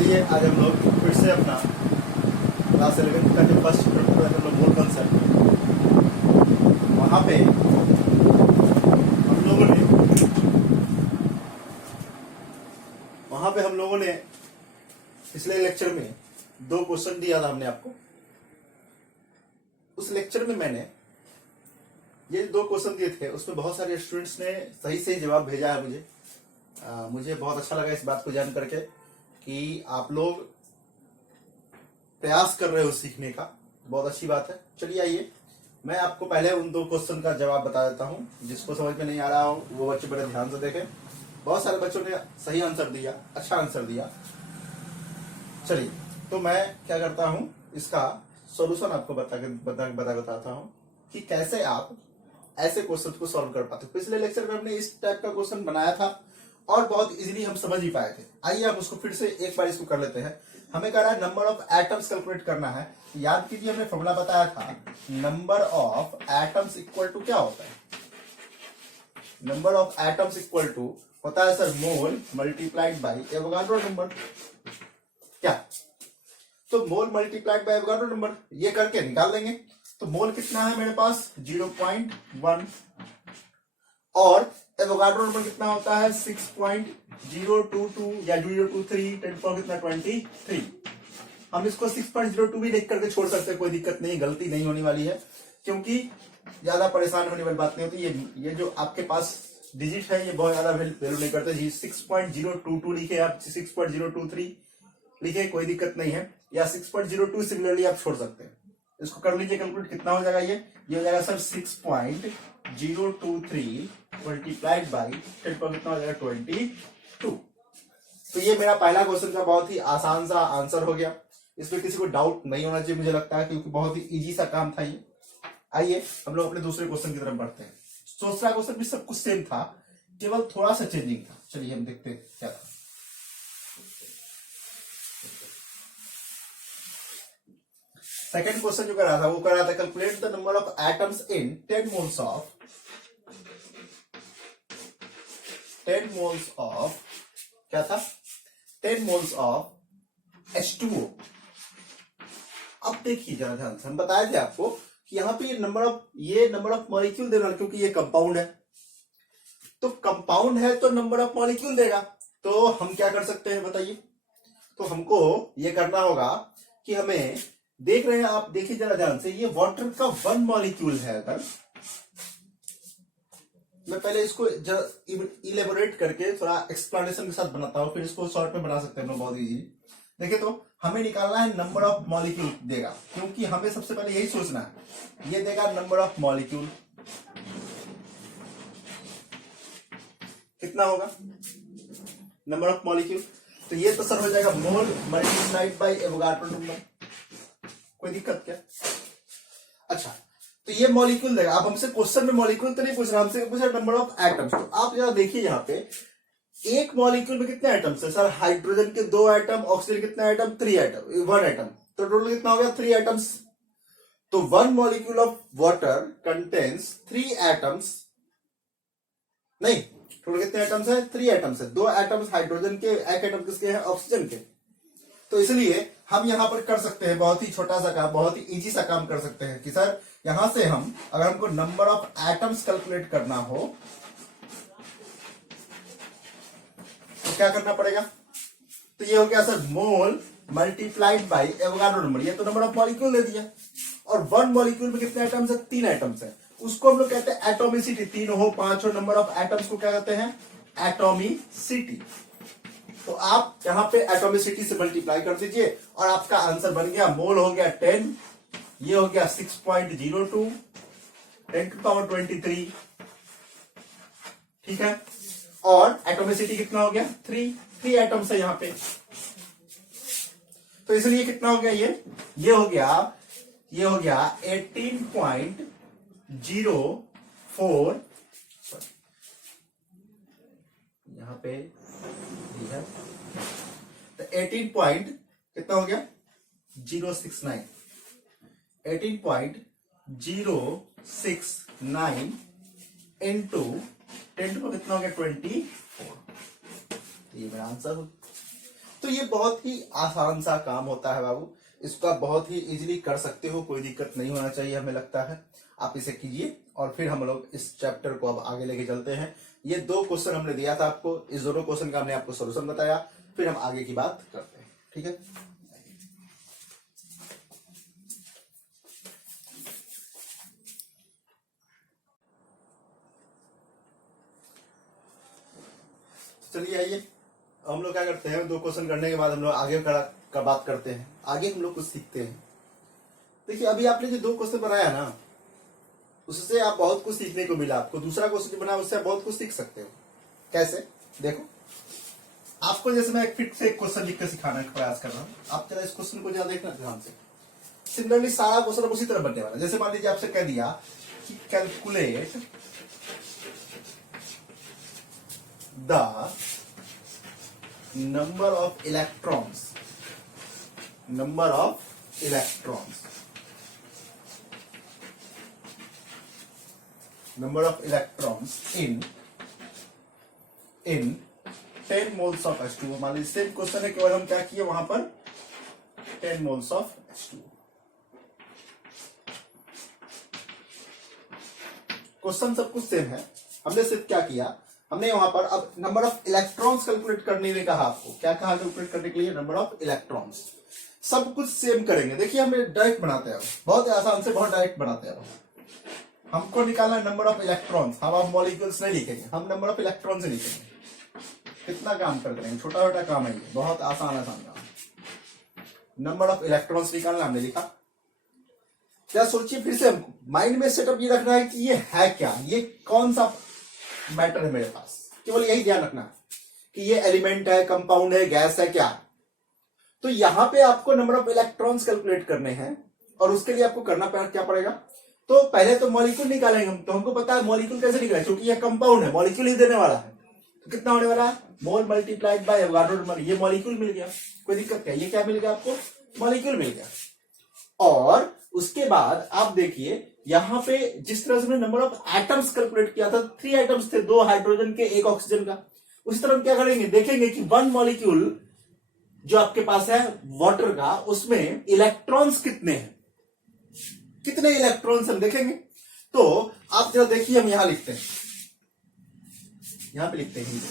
चलिए आज हम लोग फिर से अपना क्लास 11 का जो फर्स्ट चैप्टर है हम लोग मोल कंसेप्ट, वहाँ पे हम लोगों ने पिछले लेक्चर में 2 क्वेश्चन दिया था हमने आपको। उस लेक्चर में मैंने ये 2 क्वेश्चन दिए थे, उसमें बहुत सारे स्टूडेंट्स ने सही से जवाब भेजा है। मुझे बहुत अच्छा लगा इस बात को जान करके कि आप लोग प्रयास कर रहे हो सीखने का, बहुत अच्छी बात है। चलिए आइए मैं आपको पहले उन 2 क्वेश्चन का जवाब बता देता हूँ। जिसको समझ में नहीं आ रहा हो वो बच्चे बड़े ध्यान से देखें। बहुत सारे बच्चों ने सही आंसर दिया, अच्छा आंसर दिया। चलिए तो मैं क्या करता हूँ, इसका सॉल्यूशन आपको बताता हूँ कि कैसे आप ऐसे क्वेश्चन को सॉल्व कर पाते हो। पिछले लेक्चर में हमने इस टाइप का क्वेश्चन बनाया था और बहुत इजीली हम समझ ही पाए थे। आइए हम उसको फिर से एक बार इसको कर लेते हैं। हमें कह रहा है नंबर ऑफ एटम्स कैलकुलेट करना है। याद कीजिए हमने फॉर्मूला बताया था, number of atoms equal to क्या होता है? Number of atoms equal to होता है sir mole multiplied by Avogadro number. क्या? तो mole multiplied by Avogadro number ये करके निकाल लेंगे। तो मोल कितना है मेरे पास? 0.1 और एवोगाड्रो नंबर कितना होता है? 6.022 या 023 कितना 23। हम इसको 6.02 भी देख करके छोड़ सकते हैं, कोई दिक्कत नहीं, गलती नहीं होने वाली है, क्योंकि ज्यादा परेशान होने वाली बात नहीं होती। ये जो आपके पास डिजिट है ये बहुत ज्यादा वैल्यू नहीं करते जी। 6.022 लिखे आप, 6.023 लिखे, कोई दिक्कत नहीं है, या 6.02 सिमिलरली आप छोड़ सकते हैं। इसको कर लीजिए कैलकुलेट, कितना हो जाएगा ये हो जाएगा सर 6.023 मल्टीप्लाइड बाई 10 पर कितना हो जाएगा 22। तो ये मेरा पहला क्वेश्चन का बहुत ही आसान सा आंसर हो गया। इसमें किसी को डाउट नहीं होना चाहिए मुझे लगता है, क्योंकि बहुत ही इजी सा काम था ये। आइए हम लोग अपने दूसरे क्वेश्चन की तरफ बढ़ते हैं। दूसरा क्वेश्चन भी सब कुछ सेम था, केवल थोड़ा सा चेंजिंग था। चलिए हम देखते हैं क्या था। सेकंड क्वेश्चन जो कर रहा था वो कर रहा था calculate the number of atoms in 10 moles of क्या था? 10 मोल्स ऑफ H2O। अब देखिए जरा ध्यान से, हम बताए थे आपको कि यहाँ पे नंबर ऑफ मॉलिक्यूल देना, क्योंकि ये कंपाउंड है। तो कंपाउंड है तो नंबर ऑफ मॉलिक्यूल देगा। तो हम क्या कर सकते हैं बताइए? तो हमको ये करना होगा कि हमें, देख रहे हैं आप, देखिए जरा ध्यान से, ये वाटर का 1 मॉलिक्यूल है। अगर मैं पहले इसको इलेबोरेट करके थोड़ा एक्सप्लेनेशन के साथ बनाता हूं, फिर इसको शॉर्ट में बना सकते हैं हम लोग बहुत इजी। देखिए तो हमें निकालना है नंबर ऑफ मॉलिक्यूल देगा, क्योंकि हमें सबसे पहले यही सोचना है। ये देगा नंबर ऑफ मॉलिक्यूल, कितना होगा नंबर ऑफ मॉलिक्यूल? तो ये तो सर हो जाएगा मोल मल्टीप्लाइड बाई एवोगाड्रो नंबर। कोई दिक्कत क्या? अच्छा, तो ये मॉलिक्यूल देगा। अब हमसे क्वेश्चन में मॉलिक्यूल तो नहीं पूछ रहा, हमसे पूछ रहा नंबर ऑफ एटम्स। तो आप जरा देखिए यहाँ पे एक मॉलिक्यूल में कितने एटम्स है सर? हाइड्रोजन के 2 एटम, ऑक्सीजन कितना एटम? 3 atom, 1 atom. तो टोटल कितना हो गया? 3 एटम्स। तो 1 molecule of water contains 3 atoms. नहीं, टोटल कितने एटम्स है? 3 एटम्स है। 2 एटम्स हाइड्रोजन के, 1 एटम किसके हैं? ऑक्सीजन के। तो इसलिए हम यहां पर कर सकते हैं बहुत ही छोटा सा काम, बहुत ही इजी सा काम कर सकते हैं कि सर यहां से हम, अगर हमको नंबर ऑफ एटम्स कैलकुलेट करना हो तो क्या करना पड़ेगा? तो ये हो गया sir mole multiplied by Avogadro number. ये तो नंबर ऑफ मॉलिक्यूल दे दिया, और 1 मॉलिक्यूल में कितने एटम्स है? 3 एटम्स है। उसको हम लोग कहते हैं एटोमिसिटी। 3 हो 5 हो, नंबर ऑफ एटम्स को क्या कहते हैं? एटोमिसिटी। तो आप यहां पे एटोमिसिटी से मल्टीप्लाई कर दीजिए और आपका आंसर बन गया, मोल हो गया 10, ये हो गया 6.02 10⁻23। ठीक है, और एटोमिसिटी कितना हो गया? 3 एटम्स है यहां पे। तो इसलिए कितना हो गया? ये हो गया 18.04, यहां पे है तो 18 पॉइंट कितना हो गया? 069। 18.069 इंटू 10 को कितना हो गया? 24। ये मेरा आंसर हो। तो ये बहुत ही आसान सा काम होता है बाबू, इसका बहुत ही इजीली कर सकते हो, कोई दिक्कत नहीं होना चाहिए हमें लगता है। आप इसे कीजिए और फिर हम लोग इस चैप्टर को अब आगे लेके चलते हैं। ये 2 क्वेश्चन हमने दिया था आपको, इस दोनों क्वेश्चन का हमने आपको सोल्यूशन बताया, फिर हम आगे की बात करते हैं, ठीक है। चलिए आइए, हम लोग क्या करते हैं, 2 क्वेश्चन करने के बाद हम लोग आगे का बात करते हैं, आगे हम लोग कुछ सीखते हैं। देखिए अभी आपने जो 2 क्वेश्चन बनाया ना, उससे आप बहुत कुछ सीखने को मिला आपको। दूसरा क्वेश्चन जो बना उससे आप बहुत कुछ सीख सकते हो। कैसे? देखो, आपको जैसे मैं फिर से एक क्वेश्चन लिख कर सिखाने का प्रयास कर रहा हूं, आप जरा इस क्वेश्चन को जरा देखना ध्यान से। सिमिलरली सारा क्वेश्चन अब उसी तरह बनने वाला है। जैसे मान लीजिए आपसे कह दिया कि calculate the number of electrons, number of electrons, number of electrons in 10 moles of H2O। मान लीजिए सेम क्वेश्चन है, केवल हम क्या किए वहां पर 10 moles of H2O। क्वेश्चन सब कुछ सेम है, हमने सिर्फ क्या किया, हमने वहां पर अब नंबर ऑफ इलेक्ट्रॉन्स कैलकुलेट करने में कहा आपको। क्या कहा कैलकुलेट करने के लिए? Number of electrons. सब कुछ सेम करेंगे। देखिए हमें डायरेक्ट बनाते हैं, बहुत आसान से बहुत डायरेक्ट बनाते हैं। हमको निकालना है नंबर ऑफ इलेक्ट्रॉन्स। हम अब मॉलिक्यूल्स नहीं लिखेंगे, हम नंबर ऑफ इलेक्ट्रॉन्स ही लिखेंगे। कितना काम कर देंगे, छोटा छोटा काम है ये, बहुत आसान काम। नंबर ऑफ इलेक्ट्रॉन्स निकालना हमने लिखा। क्या सोचिए फिर से, हमको माइंड में सेटअप ये रखना है कि ये है क्या, ये कौन सा मैटर है मेरे पास, केवल यही ध्यान रखना कि ये एलिमेंट है, कंपाउंड है, गैस है, क्या। तो यहां पे आपको नंबर ऑफ इलेक्ट्रॉन्स कैलकुलेट करने हैं और उसके लिए आपको करना क्या पड़ेगा, तो पहले तो मॉलिक्यूल निकालेंगे हम। तो हमको पता है मॉलिक्यूल कैसे निकालें, क्योंकि ये कंपाउंड है, मॉलिक्यूल ही देने वाला है। तो कितना होने वाला है, मोल मल्टीप्लाइड बाय एवोगाड्रो नंबर। ये मॉलिक्यूल मिल गया, कोई दिक्कत क्या, ये क्या मिल गया आपको, मॉलिक्यूल मिल गया। और उसके बाद आप देखिए यहां पे जिस तरह से हमने नंबर ऑफ एटम्स कैलकुलेट किया था, 3 एटम्स थे, 2 हाइड्रोजन के, 1 ऑक्सीजन का। उसी तरह हम क्या करेंगे, देखेंगे कि 1 मॉलिक्यूल जो आपके पास है वाटर का, उसमें इलेक्ट्रॉन्स कितने हैं, कितने इलेक्ट्रॉन्स हम देखेंगे। तो आप जरा देखिए, हम यहां लिखते हैं, यहां पे लिखते हैं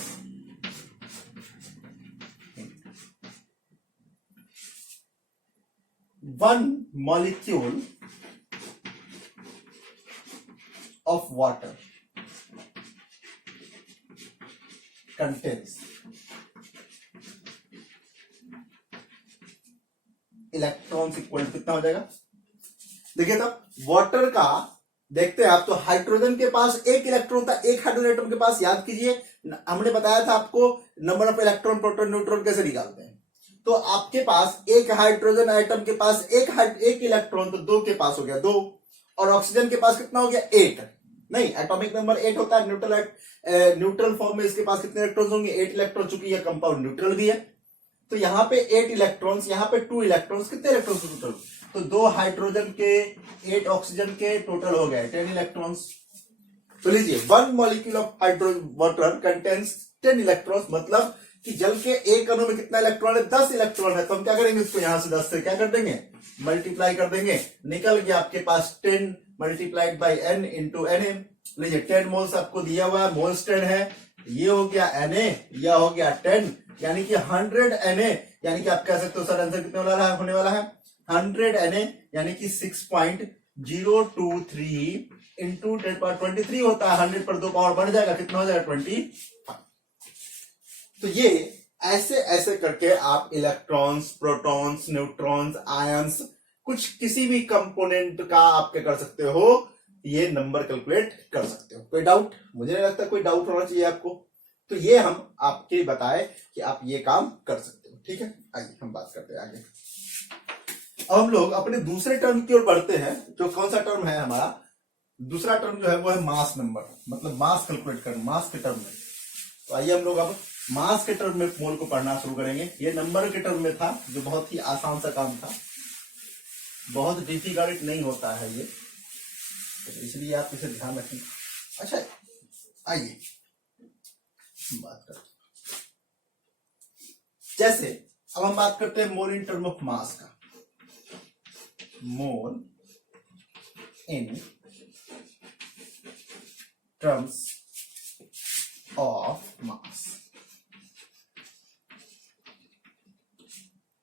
1 molecule of water contains electrons equal कितना हो जाएगा। देखिए तब वाटर का देखते हैं आप, तो हाइड्रोजन के पास 1 इलेक्ट्रॉन था, 1 हाइड्रोजन एटम के पास। याद कीजिए हमने बताया था आपको number of electron, proton, neutron कैसे निकालते हैं। तो आपके पास 1 हाइड्रोजन एटम के पास 1 इलेक्ट्रॉन, तो 2 के पास हो गया 2, और ऑक्सीजन के पास कितना हो गया 8। नहीं, एटॉमिक नंबर 8 होता है, न्यूट्रल फॉर्म में इसके पास कितने इलेक्ट्रॉन होंगे, 8 इलेक्ट्रॉन, चूंकि यह कंपाउंड न्यूट्रल भी है। तो यहां पे 8 इलेक्ट्रॉन्स, यहां पे 2 इलेक्ट्रॉन्स, कितने इलेक्ट्रॉन्स टोटल, तो 2 हाइड्रोजन के, 8 ऑक्सीजन के, टोटल हो गए 10 इलेक्ट्रॉन्स। तो लीजिए 1 molecule of hydrogen water contains 10 electrons, मतलब कि जल के एक अणु में कितना इलेक्ट्रॉन है, 10 इलेक्ट्रॉन है। तो हम क्या करेंगे, इसको यहां से 10 से क्या कर देंगे, मल्टीप्लाई कर देंगे। निकल गया आपके पास 10 multiplied by n into Na। लीजिए 10 मोल्स आपको दिया हुआ है, मोल्स 10 है, ये हो गया Na, यह हो गया 10, यानी कि 100 Na। यानी कि आप कह सकते हो सर आंसर कितने होने वाला है 100 Na, यानी कि 6.023 इंटू 10⁻23 होता है। 100 पर 2 पावर बढ़ जाएगा, कितना हो जाएगा 20। तो ये ऐसे ऐसे करके आप इलेक्ट्रॉन्स, प्रोटॉन्स, न्यूट्रॉन्स, आयंस, कुछ किसी भी कंपोनेंट का आप क्या कर सकते हो, ये नंबर कैलकुलेट कर सकते हो। कोई डाउट? मुझे नहीं लगता कोई डाउट होना चाहिए आपको। तो ये हम आपके बताए कि आप ये काम कर सकते हो, ठीक है। आइए हम बात करते हैं आगे। अब हम लोग अपने दूसरे टर्म की ओर बढ़ते हैं, जो कौन सा टर्म है हमारा दूसरा टर्म जो है वो है मास नंबर, मतलब मास कैलकुलेट करना, मास के टर्म में। तो आइए हम लोग अब मास के टर्म में मोल को पढ़ना शुरू करेंगे। ये नंबर के टर्म में था, जो बहुत ही आसान सा काम था, बहुत डिफिकल्ट नहीं होता है ये, तो इसलिए आप इसे ध्यान रखें। अच्छा आइए बात करते हैं। जैसे अब हम बात करते हैं मोल इन टर्म ऑफ मास का। मोल इन टर्म्स ऑफ मास।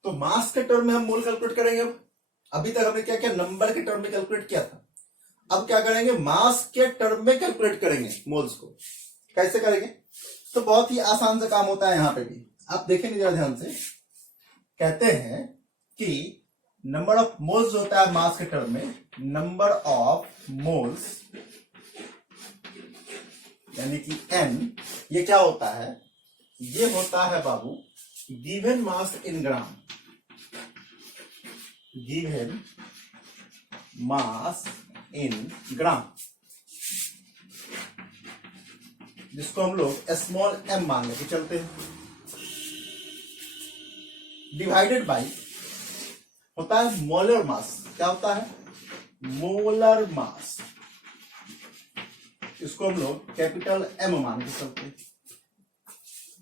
तो मास के टर्म में हम मोल कैलकुलेट करेंगे। अब अभी तक हमने क्या किया, नंबर के टर्म में कैलकुलेट किया था। अब क्या करेंगे, मास के टर्म में कैलकुलेट करेंगे मोल्स को। कैसे करेंगे, तो बहुत ही आसान सा काम होता है। यहां पे भी आप देखेंगे जरा ध्यान से, कहते हैं कि नंबर ऑफ मोल्स जो होता है मास के टर्म में, नंबर ऑफ मोल्स यानी कि n, ये क्या होता है, ये होता है बाबू गिवन मास इन ग्राम। गिवन मास इन ग्राम, जिसको हम लोग स्मॉल m मान लेके चलते हैं, डिवाइडेड बाई होता है मोलर मास। क्या होता है, मोलर मास, इसको हम लोग कैपिटल M मान के चलते हैं।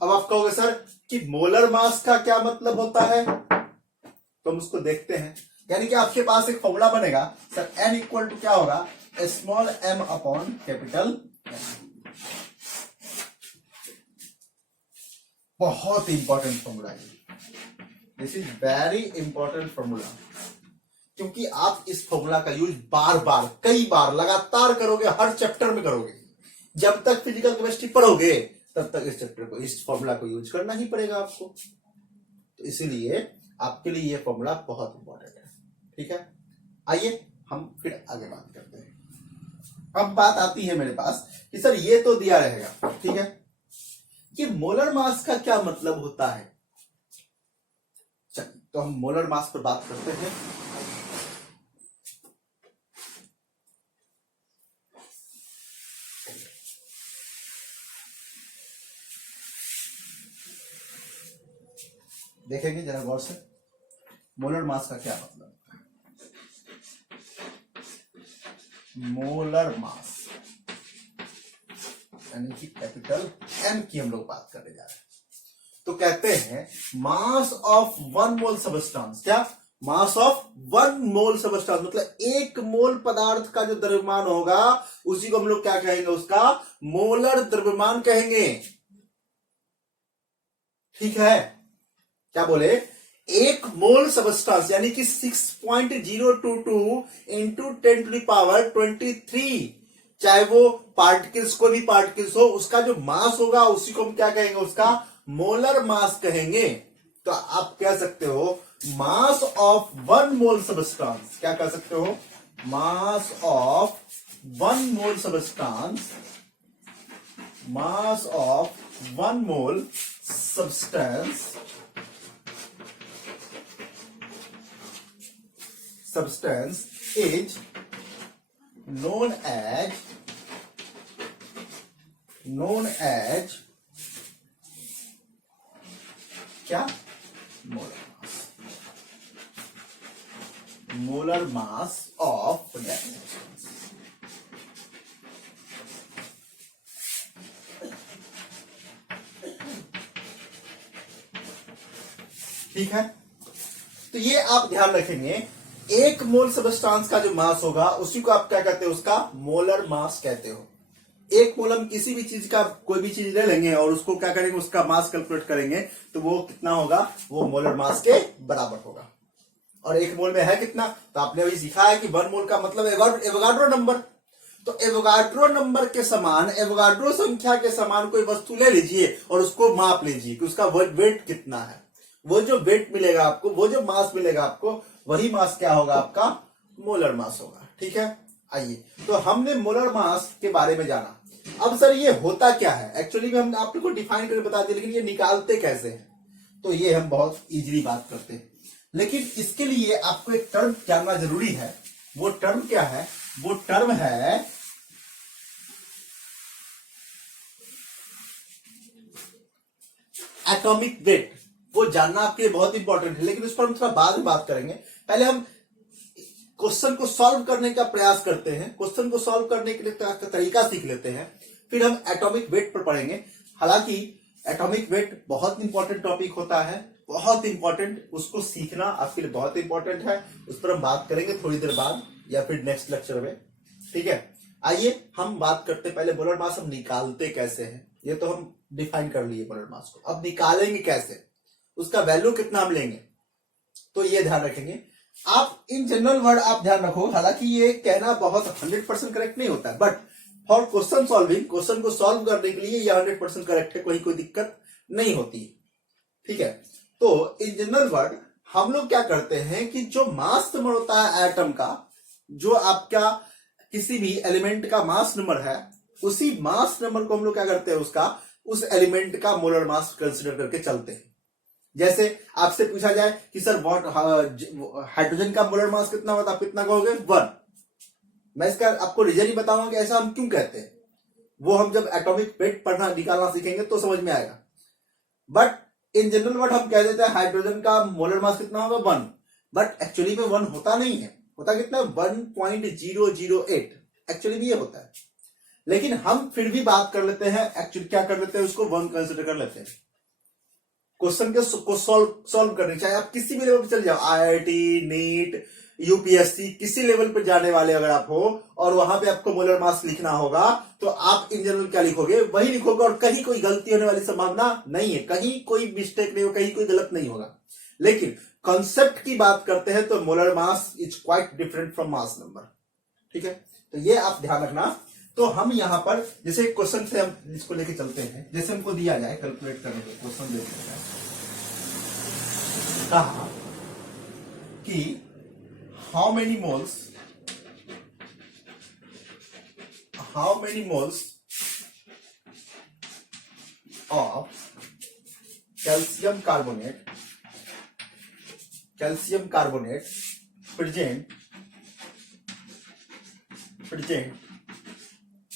अब आप कहोगे सर कि मोलर मास का क्या मतलब होता है, तो हम उसको देखते हैं। यानी कि आपके पास एक फॉर्मूला बनेगा सर, n इक्वल टू क्या होगा, small m upon capital M। बहुत इंपॉर्टेंट फॉर्मूला है, this is very important formula, क्योंकि आप इस फॉर्मूला का यूज बार बार कई बार लगातार करोगे, हर चैप्टर में करोगे। जब तक फिजिकल केमिस्ट्री पढ़ोगे तब तक इस चैप्टर को, इस फॉर्मूला को यूज करना ही पड़ेगा आपको। तो इसीलिए आपके लिए यह फॉर्मूला बहुत इंपॉर्टेंट है। ठीक है, आइए हम फिर आगे बात करते हैं। अब बात आती है मेरे पास कि सर ये तो दिया रहेगा, ठीक है, कि मोलर मास का क्या मतलब होता है। चलिए तो हम मोलर मास पर बात करते हैं। देखेंगे जरा गौर से, मोलर मास का क्या मतलब है। मोलर मास यानी कि कैपिटल M की हम लोग बात करने जा रहे हैं। तो कहते हैं मास ऑफ 1 मोल सबस्टांस, क्या, मास ऑफ 1 मोल सबस्टांस, मतलब 1 मोल पदार्थ का जो द्रव्यमान होगा उसी को हम लोग क्या कहेंगे, उसका मोलर द्रव्यमान कहेंगे। ठीक है, क्या बोले, 1 मोल सबस्टांस यानी कि 6.022 इंटू 10⁻23, चाहे वो पार्टिकल्स, कोई भी पार्टिकल्स हो, उसका जो मास होगा उसी को हम क्या कहेंगे, उसका मोलर मास कहेंगे। तो आप कह सकते हो मास ऑफ 1 मोल सबस्टांस, क्या कह सकते हो, mass of 1 mole substance, mass of 1 mole substance, substance is known as क्या, molar mass of that substance. ठीक है, तो ये आप ध्यान रखेंगे, 1 मोल सबस्टांस का जो मास होगा उसी को आप क्या कहते हो, उसका मोलर मास कहते हो। 1 मोल हम किसी भी चीज का, कोई भी चीज ले लेंगे और उसको क्या करेंगे, उसका मास कैलकुलेट करेंगे, तो वो कितना होगा, वो मोलर मास के बराबर होगा। और 1 मोल में है कितना, तो आपने अभी सीखा है कि 1 मोल का मतलब एवोगाड्रो नंबर। तो एवोगाड्रो नंबर के समान, एवोगाड्रो संख्या के समान कोई वस्तु ले लीजिए और उसको माप लीजिए कि उसका वेट कितना है। वो जो वेट मिलेगा आपको, वो जो मास मिलेगा आपको, वही मास क्या होगा, आपका मोलर मास होगा। ठीक है, आइए, तो हमने मोलर मास के बारे में जाना। अब सर ये होता क्या है, एक्चुअली में हम आप लोग को डिफाइन करके बता दिए, लेकिन ये निकालते कैसे हैं, तो ये हम बहुत इजीली बात करते हैं। लेकिन इसके लिए आपको एक टर्म जानना जरूरी है। वो टर्म क्या है, वो टर्म है एटॉमिक वेट। वो जानना आपके लिए बहुत इंपॉर्टेंट है, लेकिन उस पर हम थोड़ा बाद में बात करेंगे। पहले हम क्वेश्चन को सॉल्व करने का प्रयास करते हैं, क्वेश्चन को सॉल्व करने के लिए तरीका सीख लेते हैं, फिर हम एटॉमिक वेट पर पढ़ेंगे। हालांकि एटॉमिक वेट बहुत इंपॉर्टेंट टॉपिक होता है बहुत इंपॉर्टेंट, उसको सीखना आपके लिए बहुत इंपॉर्टेंट है। उस पर हम बात करेंगे थोड़ी देर बाद या फिर नेक्स्ट लेक्चर में, ठीक है। आइए हम बात करते पहले मोलर मास हम निकालते कैसे हैं। ये तो हम डिफाइन कर लिए मोलर मास को, अब निकालेंगे कैसे, उसका वैल्यू कितना हम लेंगे, तो ये ध्यान रखेंगे आप। इन जनरल वर्ड आप ध्यान रखो, हालांकि ये कहना बहुत 100% करेक्ट नहीं होता है, but for question solving, question को सॉल्व करने के लिए ये 100% करेक्ट है, कोई दिक्कत नहीं होती, ठीक है। तो इन जनरल वर्ड हम लोग क्या करते हैं कि जो मास नंबर होता है एटम का, जो आपका किसी भी एलिमेंट का मास नंबर है, उसी मास नंबर को हम लोग क्या करते हैं, उसका उस एलिमेंट का मोलर मास कंसिडर करके चलते हैं। जैसे आपसे पूछा जाए कि सर हाइड्रोजन का मोलर मास कितना होता है, आप कितना कहोगे, 1। मैं इसका आपको रीजन ही बताऊंगा कि ऐसा हम क्यों कहते हैं, वो हम जब एटॉमिक वेट पढ़ना निकालना सीखेंगे तो समझ में आएगा। बट इन जनरल वर्ड हम कह देते हैं हाइड्रोजन का मोलर मास कितना होगा, 1, बट एक्चुअली में 1 होता नहीं है, होता कितना है, 1.008 एक्चुअली भी ये होता है। लेकिन हम फिर भी बात कर लेते हैं, एक्चुअली क्या कर लेते हैं, उसको 1 कंसिडर कर लेते हैं। क्वेश्चन को सॉल्व करने, चाहे आप किसी भी लेवल पे चले जाओ, आईआईटी, नीट, यूपीएससी, किसी लेवल पे जाने वाले अगर आप हो और वहां पे आपको मोलर मास लिखना होगा, तो आप इन जनरल क्या लिखोगे, वही लिखोगे, और कहीं कोई गलती होने वाली संभावना नहीं है, कहीं कोई मिस्टेक नहीं हो, कहीं कोई गलत नहीं होगा। लेकिन कॉन्सेप्ट की बात करते हैं तो molar mass is quite different from mass number, ठीक है। तो ये आप ध्यान रखना। तो हम यहां पर जैसे क्वेश्चन से हम इसको लेके चलते हैं, जैसे हमको दिया जाए कैलकुलेट करने के क्वेश्चन देखते हैं, कहा कि how many moles of calcium carbonate present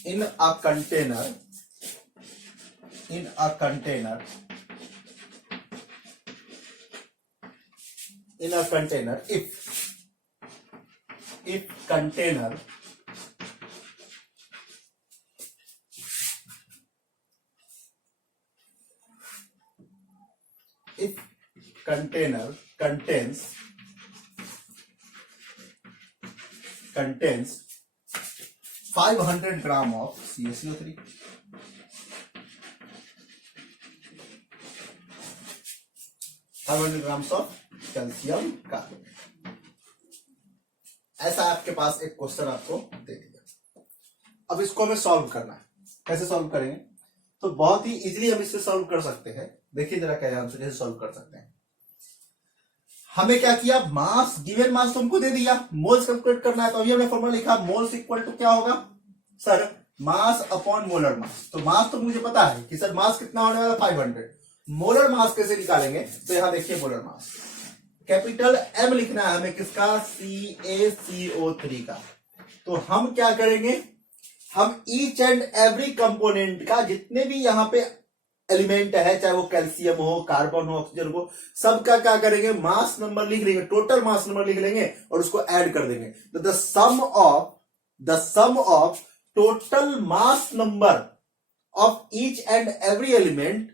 in a container if container contains 500 gram of CaCO3, 500 grams of calcium carbonate. ऐसा आपके पास एक क्वेश्चन आपको दे दिया। अब इसको हमें सॉल्व करना है, कैसे सॉल्व करेंगे, तो बहुत ही इजीली हम इससे सॉल्व कर सकते हैं। देखिए जरा क्या ध्यान से कैसे सॉल्व कर सकते हैं। हमें क्या किया, मास, गिवन मास तुमको दे दिया, मोल्स कैलकुलेट करना है, तो अभी हमने फॉर्मूला लिखा, मोल्स इक्वल टू क्या होगा sir, mass upon molar mass. तो मास तो मुझे पता है कि सर मास कितना होने वाला, 500। मोलर मास कैसे निकालेंगे, तो यहां देखिए मोलर मास कैपिटल एम लिखना है हमें, किसका, CaCO3 का। तो हम क्या करेंगे, हम ईच एंड एवरी कंपोनेंट का, जितने भी यहां पे एलिमेंट है, चाहे वो कैल्शियम हो, कार्बन हो, ऑक्सीजन हो, सबका क्या करेंगे, मास नंबर लिख लेंगे, टोटल मास नंबर लिख लेंगे और उसको ऐड कर देंगे। तो the sum of total mass number of each and every element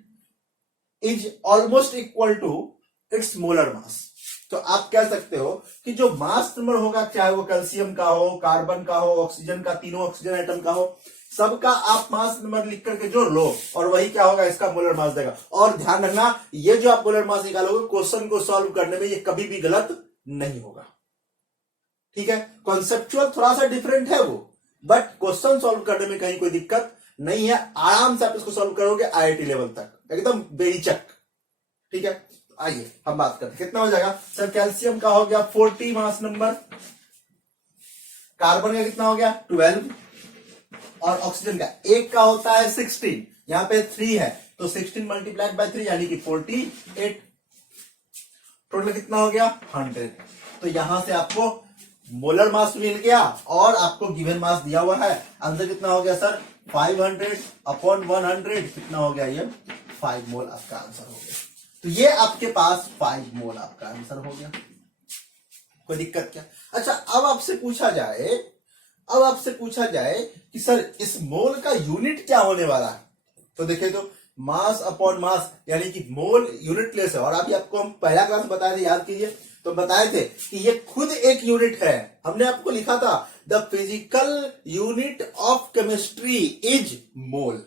is almost equal to its molar mass. तो आप कह सकते हो कि जो मास नंबर होगा, चाहे वो कैल्शियम का हो, कार्बन का हो, ऑक्सीजन का, तीनों ऑक्सीजन एटम का हो, सबका आप मास नंबर लिख करके जोड़ लो और वही क्या होगा, इसका मोलर मास देगा। और ध्यान रखना, ये जो आप मोलर मास निकालोगे क्वेश्चन को सॉल्व करने में, ये कभी भी गलत नहीं होगा, ठीक है। कॉन्सेप्चुअल थोड़ा सा डिफरेंट है वो, बट क्वेश्चन सॉल्व करने में कहीं कोई दिक्कत नहीं है, आराम से आप इसको सॉल्व करोगे आईआईटी लेवल तक, एकदम बेहिचक, ठीक है। तो आइए हम बात करते हैं, कितना हो जाएगा सर, कैल्शियम का हो गया 40 मास नंबर, कार्बन का कितना हो गया 12, और ऑक्सीजन का एक का होता है 16, यहां पे 3 है, तो 16 मल्टीप्लाइड बाय 3 यानी कि 48, टोटल कितना हो गया 100। तो यहां से आपको मोलर मास मिल गया और आपको गिवन मास दिया हुआ है। आंसर कितना हो गया सर, 500 अपॉन 100 कितना हो गया, ये 5 मोल आपका आंसर हो गया। तो ये आपके पास 5 मोल आपका आंसर हो गया, कोई दिक्कत क्या। अच्छा, अब आपसे पूछा जाए कि सर इस मोल का यूनिट क्या होने वाला है, तो देखिए, तो मास अपॉन मास, यानी कि मोल यूनिट प्लेस है। और अभी आपको हम पहला क्लास बताए थे, याद कीजिए, तो बताए थे कि ये खुद एक यूनिट है। हमने आपको लिखा था the physical unit of chemistry is mole.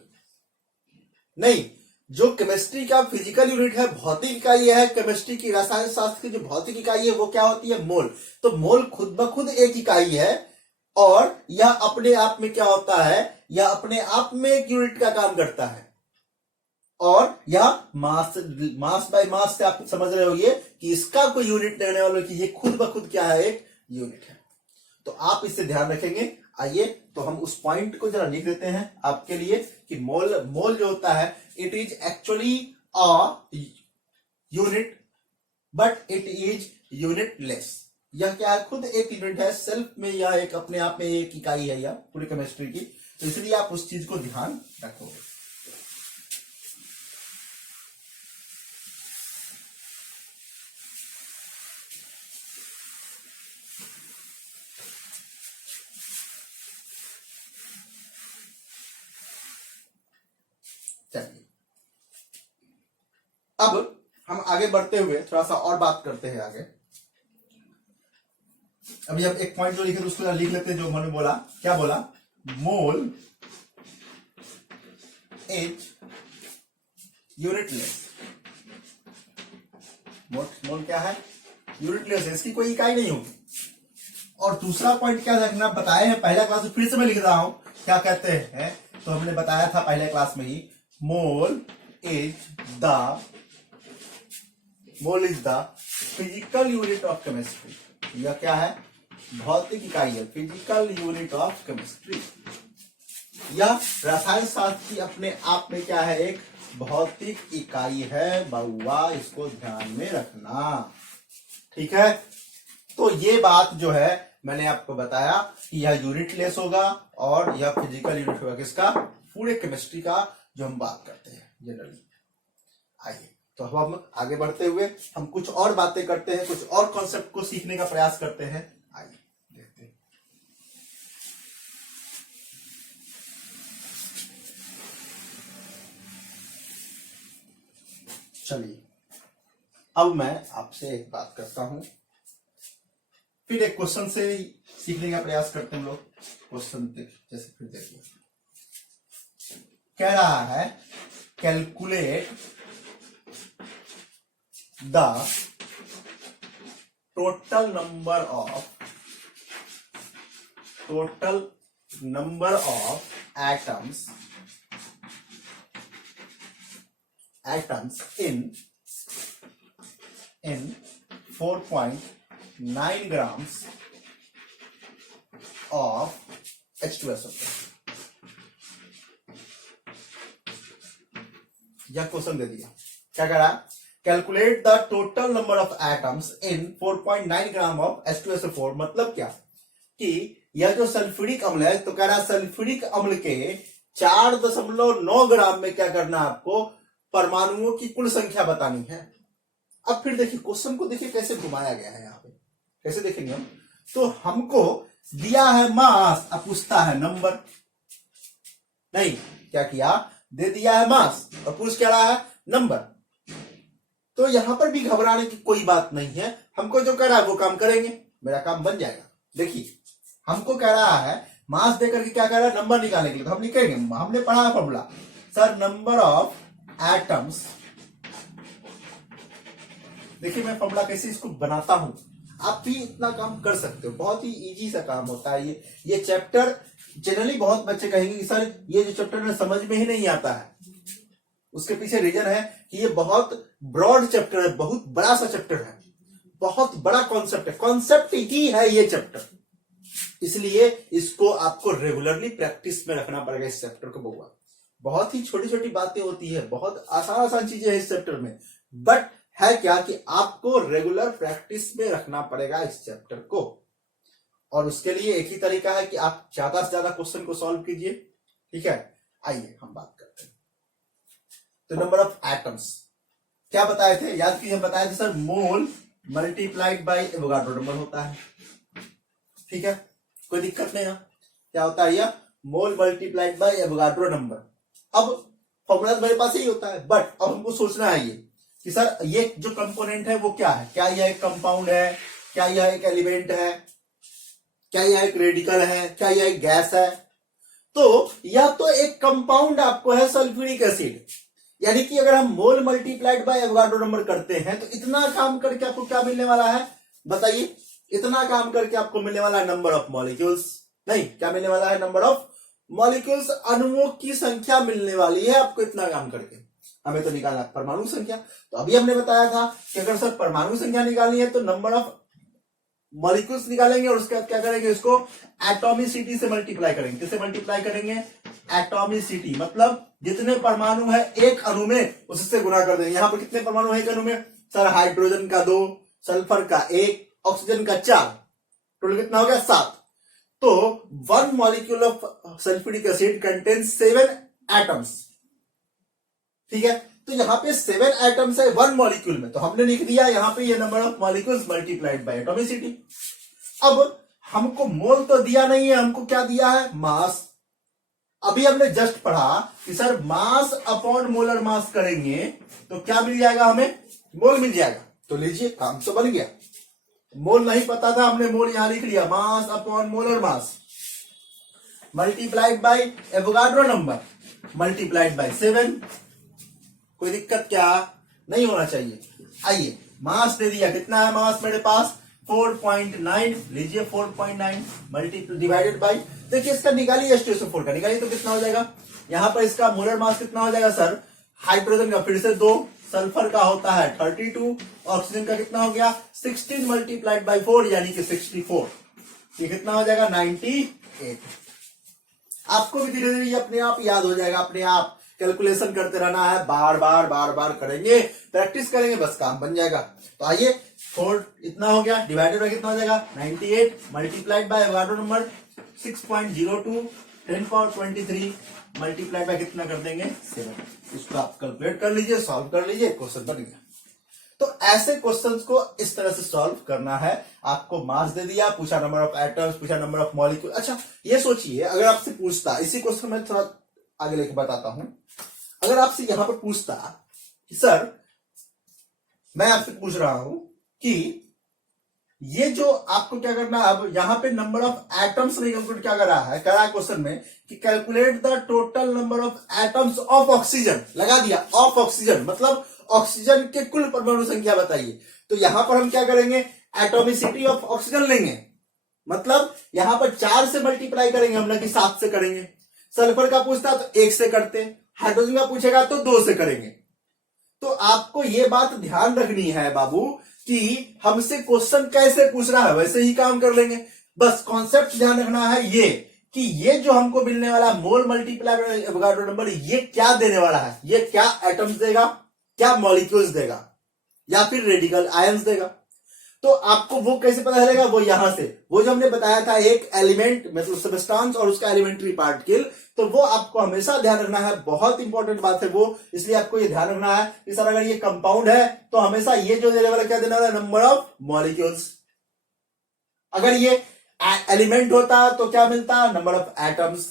नहीं, जो केमिस्ट्री का फिजिकल यूनिट है, भौतिक इकाई है, केमिस्ट्री की रसायन शास्त्र की जो भौतिक इकाई है वो क्या होती है? मोल। तो मोल खुद ब खुद एक इकाई है और यह अपने आप में क्या होता है? यह अपने आप में एक यूनिट का काम करता है। और यह मास बाय मास से आप समझ रहे होंगे कि इसका कोई यूनिट नहीं रहने वाला, कि ये खुद ब खुद क्या है? एक यूनिट है। तो आप इससे ध्यान रखेंगे। आइए तो हम उस पॉइंट को जरा लिख देते हैं आपके लिए कि मोल जो होता है, it is actually a unit but it is unitless. यह क्या है? खुद एक यूनिट है, सेल्फ में यह एक अपने आप में एक इकाई है यह पूरी केमिस्ट्री की। तो इसलिए आप उस चीज को ध्यान रखोगे। चलिए अब हम आगे बढ़ते हुए थोड़ा सा और बात करते हैं आगे। अभी हम एक पॉइंट जो लिखे थे उसको लिख लेते हैं। जो मैंने बोला, क्या बोला? Mole is unitless. मोल क्या है? यूनिटलेस है, इसकी कोई इकाई नहीं होगी। और दूसरा पॉइंट क्या रखना बताए हैं पहला क्लास में, फिर से मैं लिख रहा हूं, क्या कहते हैं? तो हमने बताया था पहले क्लास में ही, mole is the physical unit of chemistry. यह क्या है? भौतिक इकाई है, फिजिकल यूनिट ऑफ केमिस्ट्री। यह रसायन शास्त्र की अपने आप में क्या है? एक भौतिक इकाई है बउआ, इसको ध्यान में रखना। ठीक है, तो ये बात जो है मैंने आपको बताया कि यह यूनिटलेस होगा और यह फिजिकल यूनिट होगा किसका? पूरे केमिस्ट्री का जो हम बात करते हैं जनरली। आइए तो हम आगे बढ़ते हुए हम कुछ और बातें करते हैं, कुछ और कॉन्सेप्ट को सीखने का प्रयास करते हैं। आइए देखते हैं। चलिए अब मैं आपसे एक बात करता हूं, फिर एक क्वेश्चन से सीखने का प्रयास करते हैं हम लोग। क्वेश्चन जैसे फिर देखिए, कह रहा है calculate the total number of atoms in 4.9 grams of H2SO। यह क्वेश्चन दे दिया, क्या कह रहा है? Calculate the total number of atoms in 4.9 gram of H2SO4। मतलब क्या कि यह जो सल्फ्यूरिक अम्ल है, तो कह रहा है सल्फ्यूरिक अम्ल के 4.9 ग्राम में क्या करना है आपको? परमाणुओं की कुल संख्या बतानी है। अब फिर देखिए क्वेश्चन को, देखिए कैसे घुमाया गया है यहाँ पे, कैसे देखेंगे हम? तो हमको दिया है मास, अब पूछता है नंबर। नहीं, क्या किया? दे दिया है मास और पूछ क्या रहा है? नंबर। तो यहां पर भी घबराने की कोई बात नहीं है, हमको जो कह रहा है वो काम करेंगे, मेरा काम बन जाएगा। देखिए हमको कह रहा है मास देकर के क्या कह रहा है? नंबर निकालने के लिए। तो हम लिखेंगे, हमने पढ़ा है formula, sir number of atoms. देखिए मैं फॉर्मूला कैसे इसको बनाता हूं, आप भी इतना काम कर सकते हो, बहुत ही इजी सा काम होता है ये चैप्टर। जनरली बहुत बच्चे कहेंगे कि सर ये जो चैप्टर में समझ में ही नहीं आता है। उसके पीछे रीजन है कि ये बहुत ब्रॉड चैप्टर है, बहुत बड़ा सा चैप्टर है, बहुत बड़ा कॉन्सेप्ट है, कॉन्सेप्ट ही है ये चैप्टर। इसलिए इसको आपको रेगुलरली प्रैक्टिस में रखना पड़ेगा इस चैप्टर को बउआ। बहुत ही छोटी छोटी बातें होती है, बहुत आसान चीजें हैं इस चैप्टर में, बट है क्या कि आपको रेगुलर प्रैक्टिस में रखना पड़ेगा इस चैप्टर को। और उसके लिए एक ही तरीका है कि आप ज्यादा से ज्यादा क्वेश्चन को सॉल्व कीजिए। ठीक है, आइए हम बात करते हैं। तो नंबर ऑफ एटम्स क्या बताए थे? याद कीजिए, हम बताए थे sir mole multiplied by Avogadro number होता है। ठीक है, कोई दिक्कत नहीं है। क्या होता है? यह मोल मल्टीप्लाइड बाय एवोगाड्रो नंबर। अब फॉर्मूला मेरे पास ही होता है। बट अब हमको सोचना है ये कि सर ये जो कंपोनेंट है वो क्या है, क्या यह एक कंपाउंड है, क्या यह एक एलिमेंट है, क्या यह एक रेडिकल है, क्या यह एक गैस है। तो या तो एक कंपाउंड आपको है सल्फ्यूरिक एसिड, यानी कि अगर हम मोल मल्टीप्लाइड बाय एवोगाड्रो नंबर करते हैं तो इतना काम करके आपको क्या मिलने वाला है बताइए, इतना काम करके आपको मिलने वाला है नंबर ऑफ मॉलिक्यूल्स, नहीं क्या मिलने वाला है, नंबर ऑफ मॉलिक्यूल्स, अणुओं की संख्या मिलने वाली है आपको इतना काम करके। हमें तो निकालना है परमाणु संख्या, तो अभी हमने बताया था कि अगर सर परमाणु संख्या निकालनी है तो नंबर ऑफ मॉलिक्यूल्स निकालेंगे और उसके बाद क्या करेंगे, इसको एटॉमिसिटी से मल्टीप्लाई करेंगे। किससे मल्टीप्लाई करेंगे, एटॉमिसिटी, मतलब जितने परमाणु है एक अणु में उससे गुना कर देंगे। यहां पर कितने परमाणु है एक अणु में, सर हाइड्रोजन का 2, सल्फर का 1, ऑक्सीजन का 4, टोटल कितना हो गया 7। तो 1 molecule of sulphuric acid contains 7 atoms, ठीक है। तो यहां पे 7 एटम्स है 1 मॉलिक्यूल में, तो हमने लिख दिया यहां पे ये number of molecules multiplied by atomicity. अब हमको मोल तो दिया नहीं है, हमको क्या दिया है, मास। अभी हमने जस्ट पढ़ा कि sir mass upon molar mass करेंगे तो क्या मिल जाएगा, हमें मोल मिल जाएगा। तो लीजिए काम तो बन गया, मोल नहीं पता था, हमने मोल यहां लिख लिया, mass upon molar mass multiplied by Avogadro number multiplied by 7। कोई दिक्कत क्या नहीं होना चाहिए। आइए मास दे दिया, कितना है मास मेरे पास 4.9, लीजिए 4.9 मल्टी डिवाइडेड बाय, देखिए इसका निकालिए H2SO4 का निकालिए तो कितना हो जाएगा, यहां पर इसका मोलर मास कितना हो जाएगा सर, हाइड्रोजन का फिर से 2, सल्फर का होता है 32, ऑक्सीजन का कितना हो गया 16 मल्टीप्लाइड बाय 4 यानी कि 64, ये कितना हो जाएगा 98। आपको भी धीरे धीरे अपने आप याद हो जाएगा, अपने आप कैलकुलेशन करते रहना है, बार बार बार बार करेंगे, प्रैक्टिस करेंगे, बस काम बन जाएगा। तो आइए 4 इतना हो गया, डिवाइडेड बाय कितना हो जाएगा 98 multiplied by Avogadro number 6.02 10 power 23 multiplied by कितना कर देंगे 7। इसको आप कैलकुलेट कर लीजिए, सॉल्व कर लीजिए, क्वेश्चन बन गया। तो ऐसे क्वेश्चंस को इस तरह से सॉल्व करना है। आपको मास दे दिया, पूछा नंबर ऑफ एटम्स, पूछा नंबर ऑफ मॉलिक्यूल। अच्छा ये सोचिए अगर आपसे पूछता, इसी क्वेश्चन में थोड़ा आगे लेके बताता हूं, अगर आपसे यहां पर पूछता कि सर मैं आपसे पूछ रहा हूं कि ये जो आपको क्या करना है, अब यहां पे नंबर ऑफ एटम्स नहीं कैलकुलेट क्या कर रहा है, कह रहा है क्वेश्चन में कि calculate the total number of atoms of oxygen, लगा दिया ऑफ ऑक्सीजन, मतलब ऑक्सीजन के कुल परमाणु संख्या बताइए। तो यहां पर हम क्या करेंगे, एटॉमिसिटी ऑफ ऑक्सीजन लेंगे, मतलब यहां पर 4 से मल्टीप्लाई करेंगे हम, ना कि 7 से करेंगे। सल्फर का पूछता तो 1 से करते, हाइड्रोजन का पूछेगा तो 2 से करेंगे। तो आपको यह बात ध्यान रखनी है बाबू कि हमसे क्वेश्चन कैसे पूछ रहा है वैसे ही काम कर लेंगे। बस कॉन्सेप्ट ध्यान रखना है ये कि ये जो हमको मिलने वाला मोल मल्टीप्लाई बाय एवोगाड्रो नंबर, ये क्या देने वाला है, ये क्या एटम्स देगा, क्या मॉलिक्यूल्स देगा, या फिर रेडिकल आयंस देगा। तो आपको वो कैसे पता चलेगा, वो यहां से, वो जो हमने बताया था एक एलिमेंट मतलब सब्सटेंस और उसका एलिमेंट्री पार्टिकल, तो वो आपको हमेशा ध्यान रखना है, बहुत इंपॉर्टेंट बात है वो। इसलिए आपको ये ध्यान रखना है कि सर अगर ये कंपाउंड है तो हमेशा ये जो देने वाला क्या देने वाला, नंबर ऑफ मॉलिक्यूल्स। अगर ये एलिमेंट होता तो क्या मिलता, नंबर ऑफ एटम्स।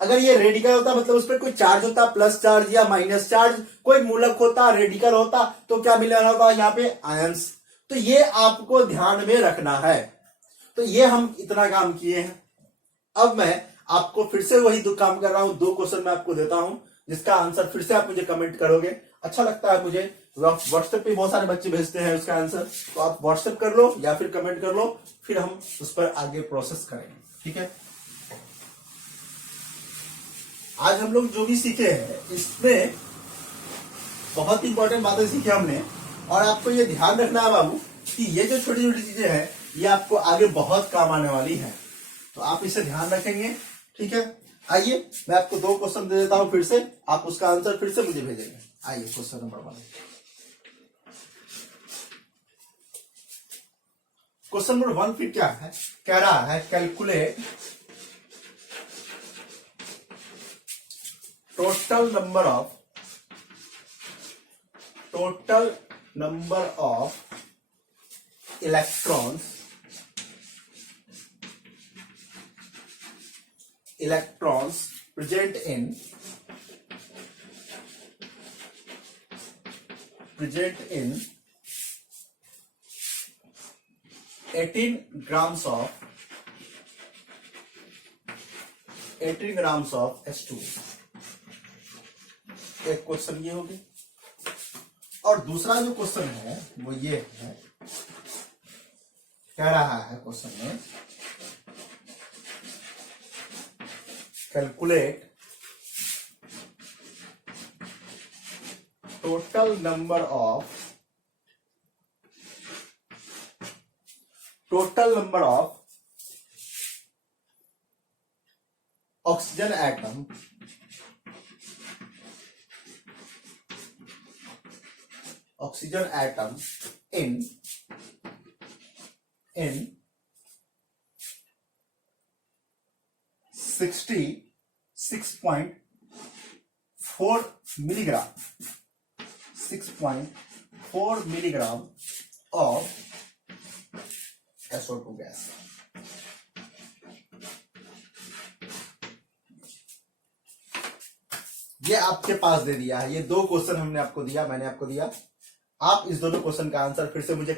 अगर ये रेडिकल होता मतलब उस पर कोई चार्ज होता, प्लस चार्ज या माइनस चार्ज, कोई मूलक होता, रेडिकल होता, तो क्या मिलने वाला होता यहाँ पे, आयंस। तो ये आपको ध्यान में रखना है। तो ये हम इतना काम किए हैं। अब मैं आपको फिर से वही दो काम कर रहा हूं, 2 क्वेश्चन मैं आपको देता हूं जिसका आंसर फिर से आप मुझे कमेंट करोगे। अच्छा लगता है मुझे, व्हाट्सएप पे बहुत सारे बच्चे भेजते हैं उसका आंसर, तो आप व्हाट्सएप कर लो या फिर कमेंट कर लो, फिर हम उस पर आगे प्रोसेस करेंगे, ठीक है। आज हम लोग जो भी सीखे हैं इसमें बहुत इंपॉर्टेंट बातें सीखे हमने, और आपको ये ध्यान रखना है बाबू कि ये जो छोटी छोटी चीजें हैं ये आपको आगे बहुत काम आने वाली है, तो आप इसे ध्यान रखेंगे, ठीक है। आइए मैं आपको 2 क्वेश्चन दे देता हूं फिर से, आप उसका आंसर फिर से मुझे भेजेंगे। आइए क्वेश्चन नंबर 1, क्वेश्चन नंबर 1 फिर क्या है, कह रहा है calculate total number of electrons present in present in 18 grams of H2। एक क्वेश्चन ये होगी, और दूसरा जो क्वेश्चन है वो ये है, कह रहा है क्वेश्चन में calculate total number of oxygen atom in 66.4 milligram of SO2 gas. ये आपके पास दे दिया है, ये दो क्वेश्चन हमने आपको दिया, मैंने आपको दिया। आप इस दोनों क्वेश्चन का आंसर फिर से मुझे